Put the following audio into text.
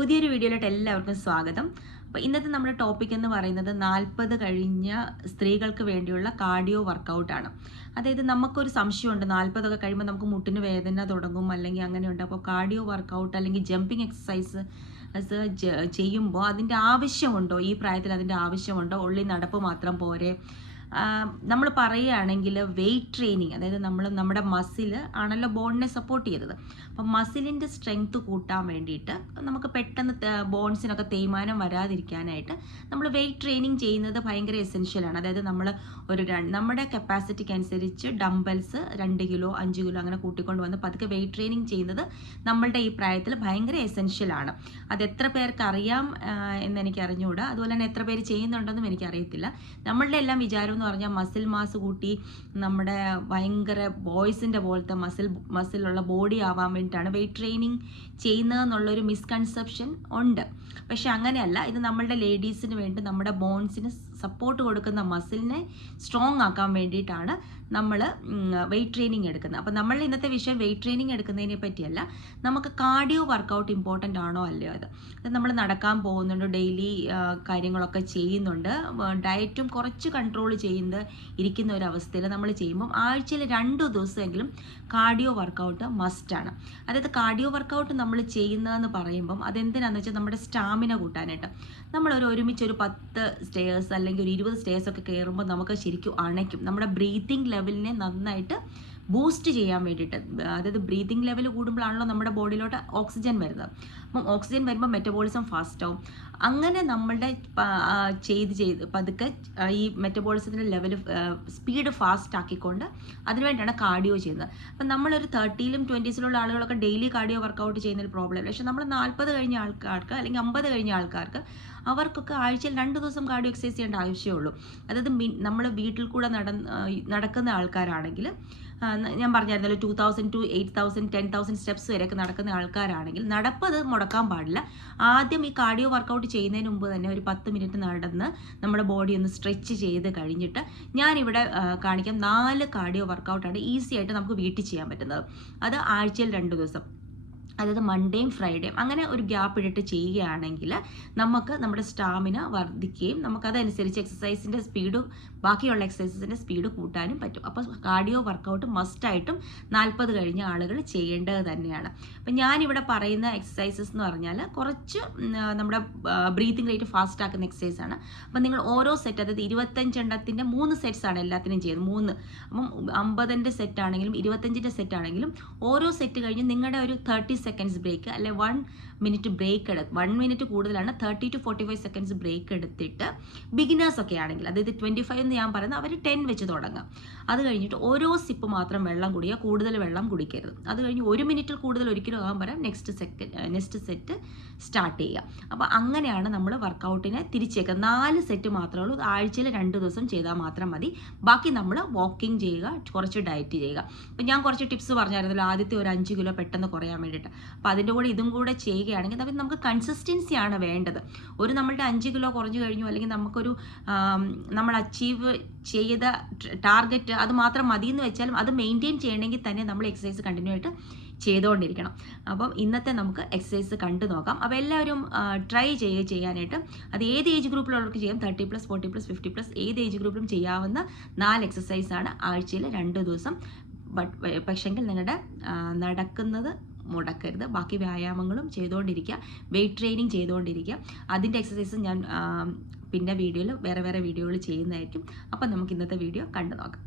പുതിയൊരു വീഡിയോയിലോട്ട് എല്ലാവർക്കും സ്വാഗതം. അപ്പോൾ ഇന്നത്തെ നമ്മുടെ ടോപ്പിക് എന്ന് പറയുന്നത് 40 കഴിഞ്ഞ സ്ത്രീകൾക്ക് വേണ്ടിയുള്ള കാർഡിയോ വർക്കൗട്ടാണ്. അതായത് നമുക്കൊരു സംശയമുണ്ട്, 40 ഒക്കെ കഴിയുമ്പോൾ നമുക്ക് മുട്ടിന് വേദന തുടങ്ങും അല്ലെങ്കിൽ അങ്ങനെയുണ്ട്. അപ്പോൾ കാർഡിയോ വർക്കൗട്ട് അല്ലെങ്കിൽ ജമ്പിങ് എക്സസൈസ് ചെയ്യുമ്പോൾ അതിൻ്റെ ആവശ്യമുണ്ടോ, ഈ പ്രായത്തിൽ അതിൻ്റെ ആവശ്യമുണ്ടോ, ഉള്ളി നടപ്പ് മാത്രം പോരെ? നമ്മൾ പറയുകയാണെങ്കിൽ വെയ്റ്റ് ട്രെയിനിങ്, അതായത് നമ്മുടെ മസിൽ ആണല്ലോ ബോണിനെ സപ്പോർട്ട് ചെയ്തത്. അപ്പം മസിലിൻ്റെ സ്ട്രെങ്ത് കൂട്ടാൻ വേണ്ടിയിട്ട് നമുക്ക് പെട്ടെന്ന് ബോൺസിനൊക്കെ തേയ്മാനം വരാതിരിക്കാനായിട്ട് നമ്മൾ വെയ്റ്റ് ട്രെയിനിങ് ചെയ്യുന്നത് ഭയങ്കര എസെൻഷ്യലാണ്. അതായത് നമ്മൾ നമ്മുടെ കപ്പാസിറ്റിക്ക് അനുസരിച്ച് ഡംബൽസ് 2 കിലോ 5 കിലോ അങ്ങനെ കൂട്ടിക്കൊണ്ട് വന്ന് പതുക്കെ വെയ്റ്റ് ട്രെയിനിങ് ചെയ്യുന്നത് നമ്മളുടെ ഈ പ്രായത്തിൽ ഭയങ്കര എസെൻഷ്യലാണ്. അത് എത്ര പേർക്ക് അറിയാം എന്നെനിക്ക് അറിഞ്ഞുകൂടാ, അതുപോലെ തന്നെ എത്ര പേര് ചെയ്യുന്നുണ്ടെന്നും എനിക്കറിയത്തില്ല. നമ്മളുടെ എല്ലാം വിചാരം എന്ന് പറഞ്ഞാൽ മസിൽ മാസ് കൂട്ടി നമ്മുടെ ഭയങ്കര ബോയ്സിൻ്റെ പോലത്തെ മസിലുള്ള ബോഡി ആവാൻ വേണ്ടിയിട്ടാണ് വെയ്റ്റ് ട്രെയിനിങ് ചെയ്യുന്നതെന്നുള്ളൊരു മിസ്കൺസെപ്ഷൻ ഉണ്ട്. പക്ഷെ അങ്ങനെയല്ല, ഇത് നമ്മളുടെ ലേഡീസിന് വേണ്ടി നമ്മുടെ ബോൺസിന് സപ്പോർട്ട് കൊടുക്കുന്ന മസിലിനെ സ്ട്രോങ് ആക്കാൻ വേണ്ടിയിട്ടാണ് നമ്മൾ വെയ്റ്റ് ട്രെയിനിങ് എടുക്കുന്നത്. അപ്പോൾ നമ്മൾ ഇന്നത്തെ വിഷയം വെയ്റ്റ് ട്രെയിനിങ് എടുക്കുന്നതിനെ പറ്റിയല്ല, നമുക്ക് കാർഡിയോ വർക്കൗട്ട് ഇമ്പോർട്ടൻ്റ് ആണോ അല്ലയോ അത് നമ്മൾ നടക്കാൻ പോകുന്നുണ്ട്, ഡെയിലി കാര്യങ്ങളൊക്കെ ചെയ്യുന്നുണ്ട്, ഡയറ്റും കുറച്ച് കൺട്രോൾ ഇരിക്കുന്ന ഒരു അവസ്ഥയിൽ നമ്മൾ ചെയ്യുമ്പം ആഴ്ചയിൽ 2 ദിവസമെങ്കിലും കാർഡിയോ വർക്കൗട്ട് മസ്റ്റാണ്. അതായത് കാർഡിയോ വർക്കൗട്ട് നമ്മൾ ചെയ്യുന്നതെന്ന് പറയുമ്പം അതെന്തിനാന്ന് വെച്ചാൽ നമ്മുടെ സ്റ്റാമിന കൂട്ടാനായിട്ട്. ഒരുമിച്ച് ഒരു 10 സ്റ്റെയർസ് അല്ലെങ്കിൽ ഒരു 20 സ്റ്റെയർസ് ഒക്കെ കയറുമ്പോൾ നമുക്ക് ശരിക്കും അണയ്ക്കും, നമ്മുടെ ബ്രീത്തിങ് ലെവലിനെ നന്നായിട്ട് ബൂസ്റ്റ് ചെയ്യാൻ വേണ്ടിയിട്ട്. അതായത് ബ്രീത്തിങ് ലെവൽ കൂടുമ്പോഴാണല്ലോ നമ്മുടെ ബോഡിയിലോട്ട് ഓക്സിജൻ വരുന്നത്. അപ്പം ഓക്സിജൻ വരുമ്പോൾ മെറ്റബോളിസം ഫാസ്റ്റ് ആവും. അങ്ങനെ നമ്മളുടെ ചെയ്ത് പതുക്കെ ഈ മെറ്റബോളിസത്തിൻ്റെ ലെവൽ സ്പീഡ് ഫാസ്റ്റ് ആക്കിക്കൊണ്ട് അതിനുവേണ്ടിയാണ് കാർഡിയോ ചെയ്യുന്നത്. അപ്പം നമ്മളൊരു 30ലും 20സിലുള്ള ആളുകളൊക്കെ ഡെയിലി കാർഡിയോ വർക്കൗട്ട് ചെയ്യുന്നൊരു പ്രോബ്ലം. പക്ഷേ നമ്മൾ 40 കഴിഞ്ഞ ആൾക്കാർക്ക് അല്ലെങ്കിൽ 50 കഴിഞ്ഞ ആൾക്കാർക്ക് അവർക്കൊക്കെ ആഴ്ചയിൽ 2 ദിവസം കാർഡിയോ എക്സസൈസ് ചെയ്യേണ്ട ആവശ്യമുള്ളൂ. അതായത് നമ്മൾ വീട്ടിൽ കൂടെ നടക്കുന്ന ആൾക്കാരാണെങ്കിൽ, ഞാൻ പറഞ്ഞായിരുന്നല്ലോ 2000 to 8000 10,000 സ്റ്റെപ്സ് വരെയൊക്കെ നടക്കുന്ന ആൾക്കാരാണെങ്കിൽ നടപ്പത് മുടക്കാൻ പാടില്ല. ആദ്യം ഈ കാർഡിയോ വർക്കൗട്ട് ചെയ്യുന്നതിന് മുമ്പ് തന്നെ ഒരു 10 മിനിറ്റ് നടന്ന് നമ്മുടെ ബോഡി ഒന്ന് സ്ട്രെച്ച് ചെയ്ത് കഴിഞ്ഞിട്ട് ഞാനിവിടെ കാണിക്കാം 4 കാർഡിയോ വർക്കൗട്ടാണ് ഈസി ആയിട്ട് നമുക്ക് വീട്ടിൽ ചെയ്യാൻ പറ്റുന്നത്. അത് ആഴ്ചയിൽ 2 ദിവസം, അതായത് മൺഡേയും ഫ്രൈഡേയും അങ്ങനെ ഒരു ഗ്യാപ്പ് ഇട്ടിട്ട് ചെയ്യുകയാണെങ്കിൽ നമുക്ക് നമ്മുടെ സ്റ്റാമിന വർദ്ധിക്കുകയും നമുക്കതനുസരിച്ച് എക്സസൈസിൻ്റെ സ്പീഡ്, ബാക്കിയുള്ള എക്സസൈസിൻ്റെ സ്പീഡ് കൂട്ടാനും പറ്റും. അപ്പോൾ കാർഡിയോ വർക്കൗട്ട് മസ്റ്റായിട്ടും 40 കഴിഞ്ഞ ആളുകൾ ചെയ്യേണ്ടത് തന്നെയാണ്. അപ്പം ഞാനിവിടെ പറയുന്ന എക്സസൈസസ് എന്ന് പറഞ്ഞാൽ കുറച്ച് നമ്മുടെ ബ്രീത്തിങ് റേറ്റ് ഫാസ്റ്റ് ആക്കുന്ന എക്സസൈസാണ്. അപ്പം നിങ്ങൾ ഓരോ സെറ്റ്, അതായത് 25 എണ്ണത്തിൻ്റെ 3 സെറ്റ്സാണ് എല്ലാത്തിനും ചെയ്യുന്നത്. 3 അപ്പം 50ൻ്റെ സെറ്റ് ആണെങ്കിലും 25ൻ്റെ സെറ്റ് ആണെങ്കിലും ഓരോ സെറ്റ് കഴിഞ്ഞ് നിങ്ങളുടെ ഒരു 30 സെക്കൻഡ്സ് ബ്രേക്ക് അല്ലെ 1 മിനിറ്റ് ബ്രേക്ക് 1 മിനിറ്റ് കൂടുതലാണ് 30 to 45 സെക്കൻഡ്സ് ബ്രേക്ക് എടുത്തിട്ട്, ബിഗിനേഴ്സ് ഒക്കെ ആണെങ്കിൽ അതായത് 25 എന്ന് ഞാൻ പറയുന്നത് അവർ 10 വെച്ച് തുടങ്ങാം. അത് കഴിഞ്ഞിട്ട് ഓരോ സിപ്പ് മാത്രം വെള്ളം കുടിക്കുക, കൂടുതൽ വെള്ളം കുടിക്കരുത്. അത് കഴിഞ്ഞ് 1 മിനിറ്റിൽ കൂടുതൽ ഒരിക്കലും ആകാൻ പറയാം നെക്സ്റ്റ് സെറ്റ് സ്റ്റാർട്ട് ചെയ്യുക. അപ്പോൾ അങ്ങനെയാണ് നമ്മൾ വർക്കൗട്ടിനെ തിരിച്ചേക്കുക. 4 സെറ്റ് മാത്രമേ ഉള്ളൂ, ആഴ്ചയിൽ 2 ദിവസം ചെയ്താൽ മാത്രം മതി. ബാക്കി നമ്മൾ വാക്കിംഗ് ചെയ്യുക, കുറച്ച് ഡയറ്റ് ചെയ്യുക. അപ്പം ഞാൻ കുറച്ച് ടിപ്സ് പറഞ്ഞായിരുന്നല്ലോ, ആദ്യത്തെ ഒരു 5 കിലോ പെട്ടെന്ന് കുറയാൻ വേണ്ടിയിട്ട്. അപ്പോൾ അതിൻ്റെ കൂടെ ഇതും കൂടെ ചെയ്യുകയാണെങ്കിൽ നമുക്ക് കൺസിസ്റ്റൻസിയാണ് വേണ്ടത്. നമ്മളുടെ 5 കിലോ കുറഞ്ഞു കഴിഞ്ഞു അല്ലെങ്കിൽ നമുക്കൊരു നമ്മൾ അച്ചീവ് ചെയ്ത ടാർഗറ്റ് അത് മാത്രം മതി എന്ന് വെച്ചാലും അത് മെയിൻറ്റെയിൻ ചെയ്യണമെങ്കിൽ തന്നെ നമ്മൾ എക്സസൈസ് കണ്ടിന്യൂ ആയിട്ട് ചെയ്തുകൊണ്ടിരിക്കണം. അപ്പം ഇന്നത്തെ നമുക്ക് എക്സസൈസ് കണ്ടു നോക്കാം. അപ്പോൾ എല്ലാവരും ട്രൈ ചെയ്യാനായിട്ട്. അത് ഏത് ഏജ് ഗ്രൂപ്പിലുള്ളവർക്ക് ചെയ്യാം, 30+, 40+, 50+, ഏത് ഏജ് ഗ്രൂപ്പിലും ചെയ്യാവുന്ന 4 എക്സസൈസാണ് ആഴ്ചയിൽ 2 ദിവസം. പക്ഷെങ്കിൽ നിങ്ങളുടെ നടക്കുന്നത് മുടക്കരുത്, ബാക്കി വ്യായാമങ്ങളും ചെയ്തുകൊണ്ടിരിക്കുക, വെയ്റ്റ് ട്രെയിനിങ് ചെയ്തുകൊണ്ടിരിക്കുക. അതിൻ്റെ എക്സസൈസ് ഞാൻ പിന്നെ വേറെ വീഡിയോകൾ ചെയ്യുന്നതായിരിക്കും. അപ്പം നമുക്ക് ഇന്നത്തെ വീഡിയോ കണ്ടു നോക്കാം.